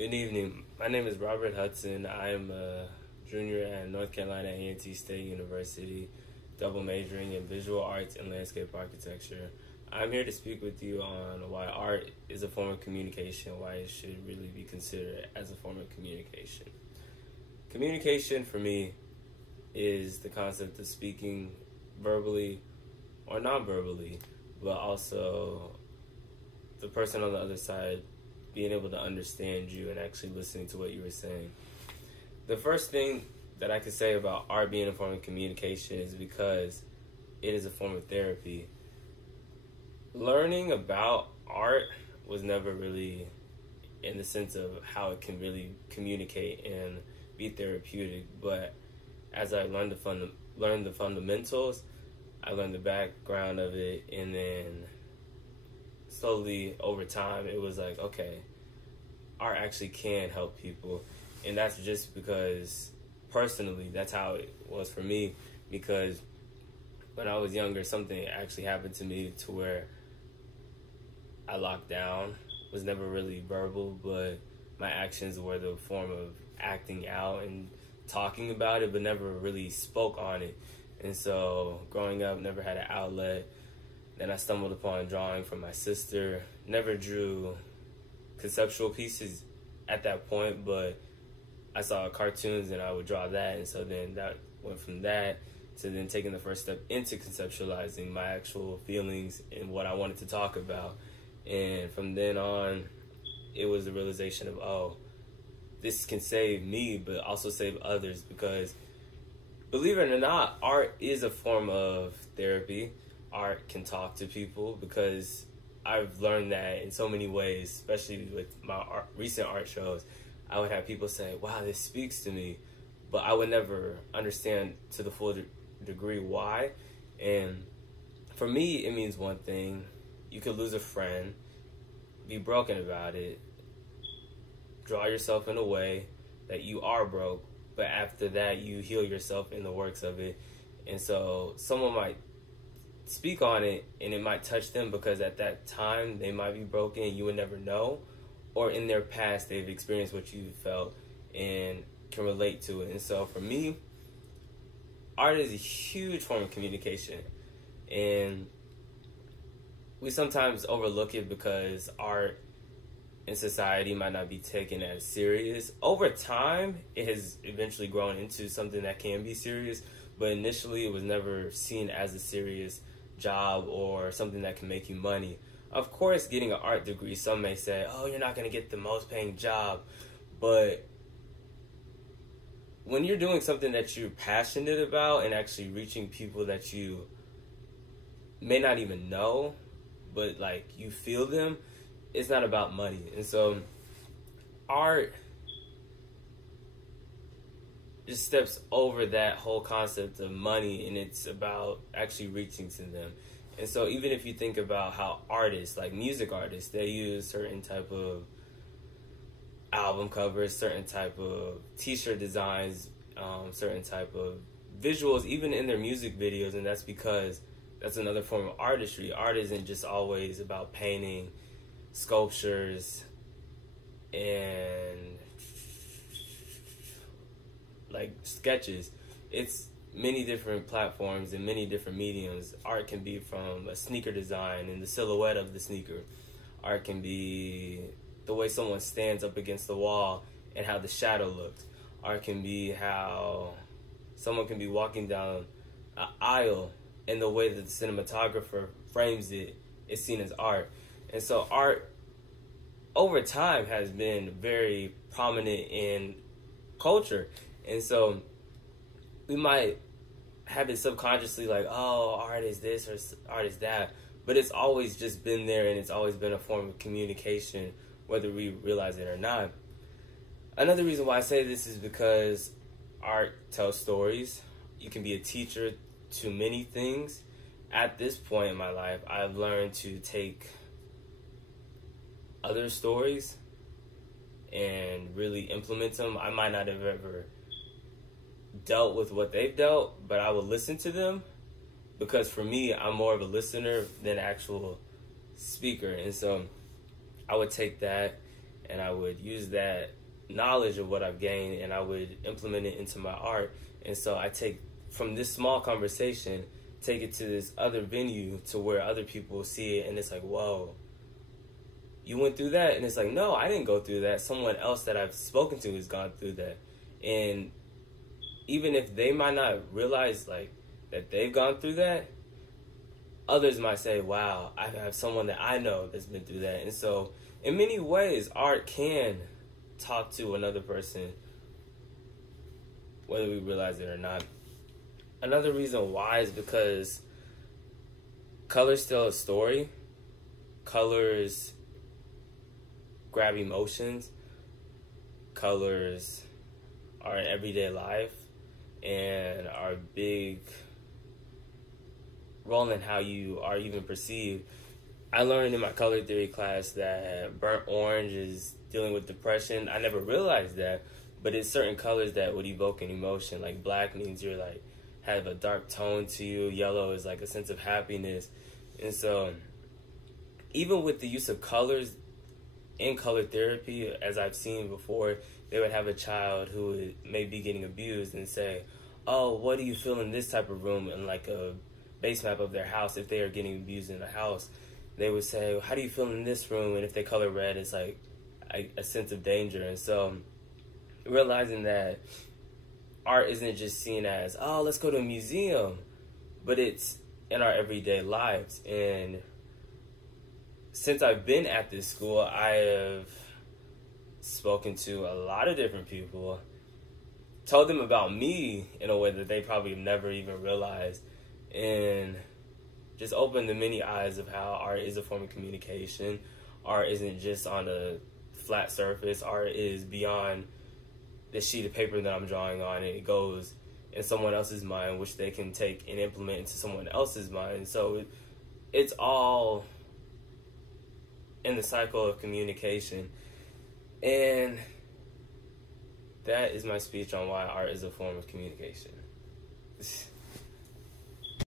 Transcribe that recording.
Good evening. My name is Robert Hudson. I am a junior at North Carolina A&T State University, double majoring in visual arts and landscape architecture. I'm here to speak with you on why art is a form of communication, why it should really be considered as a form of communication. Communication for me is the concept of speaking verbally or non-verbally, but also the person on the other side being able to understand you and actually listening to what you were saying. The first thing that I could say about art being a form of communication is because it is a form of therapy. Learning about art was never really in the sense of how it can really communicate and be therapeutic, but as I learned the fundamentals, I learned the background of it, and then slowly over time it was like, okay, art actually can help people. And that's just because personally that's how it was for me, because when I was younger something actually happened to me to where I locked down. It was never really verbal, but my actions were the form of acting out and talking about it, but never really spoke on it. And so growing up, never had an outlet. Then I stumbled upon drawing from my sister. Never drew conceptual pieces at that point, but I saw cartoons and I would draw that. And so then that went from that to then taking the first step into conceptualizing my actual feelings and what I wanted to talk about. And from then on, it was the realization of, oh, this can save me, but also save others, because believe it or not, art is a form of therapy. Art can talk to people, because I've learned that in so many ways, especially with my recent art shows. I would have people say, wow, this speaks to me, but I would never understand to the full degree why. And for me, it means one thing. You could lose a friend, be broken about it, draw yourself in a way that you are broke, but after that you heal yourself in the works of it. And so someone might speak on it and it might touch them because at that time they might be broken and you would never know, or in their past they've experienced what you felt and can relate to it. And so for me, art is a huge form of communication, and we sometimes overlook it because art in society might not be taken as serious. Over time, it has eventually grown into something that can be serious, but initially it was never seen as a serious job or something that can make you money. Of course, getting an art degree, some may say, oh, you're not going to get the most paying job, but when you're doing something that you're passionate about and actually reaching people that you may not even know, but like you feel them, it's not about money. And so art just steps over that whole concept of money, and it's about actually reaching to them. And so even if you think about how artists, like music artists, they use certain type of album covers, certain type of t-shirt designs, certain type of visuals, even in their music videos, and that's because that's another form of artistry. Art isn't just always about painting, sculptures, and like sketches. It's many different platforms and many different mediums. Art can be from a sneaker design and the silhouette of the sneaker. Art can be the way someone stands up against the wall and how the shadow looks. Art can be how someone can be walking down an aisle and the way that the cinematographer frames it is seen as art. And so art over time has been very prominent in culture. And so we might have it subconsciously like, oh, art is this or art is that, but it's always just been there, and it's always been a form of communication, whether we realize it or not. Another reason why I say this is because art tells stories. You can be a teacher to many things. At this point in my life, I've learned to take other stories and really implement them. I might not have ever dealt with what they've dealt, but I will listen to them, because for me, I'm more of a listener than an actual speaker. And so I would take that and I would use that knowledge of what I've gained and I would implement it into my art. And so I take from this small conversation, take it to this other venue to where other people see it, and it's like, whoa, you went through that? And it's like, no, I didn't go through that. Someone else that I've spoken to has gone through that. And even if they might not realize like that they've gone through that, others might say, wow, I have someone that I know that's been through that. And so in many ways, art can talk to another person, whether we realize it or not. Another reason why is because colors tell a story. Colors grab emotions. Colors are in everyday life and are a big role in how you are even perceived. I learned in my color theory class that burnt orange is dealing with depression. I never realized that, but it's certain colors that would evoke an emotion. Like black means you're like, have a dark tone to you. Yellow is like a sense of happiness. And so even with the use of colors in color therapy, as I've seen before, they would have a child who may be getting abused and say, oh, what do you feel in this type of room? And like a base map of their house, if they are getting abused in a house, they would say, how do you feel in this room? And if they color red, it's like a sense of danger. And so realizing that art isn't just seen as, oh, let's go to a museum, but it's in our everyday lives. And since I've been at this school, I have spoken to a lot of different people, told them about me in a way that they probably have never even realized, and just opened the many eyes of how art is a form of communication. Art isn't just on a flat surface. Art is beyond the sheet of paper that I'm drawing on, and it goes in someone else's mind, which they can take and implement into someone else's mind. So it's all in the cycle of communication. And that is my speech on why art is a form of communication.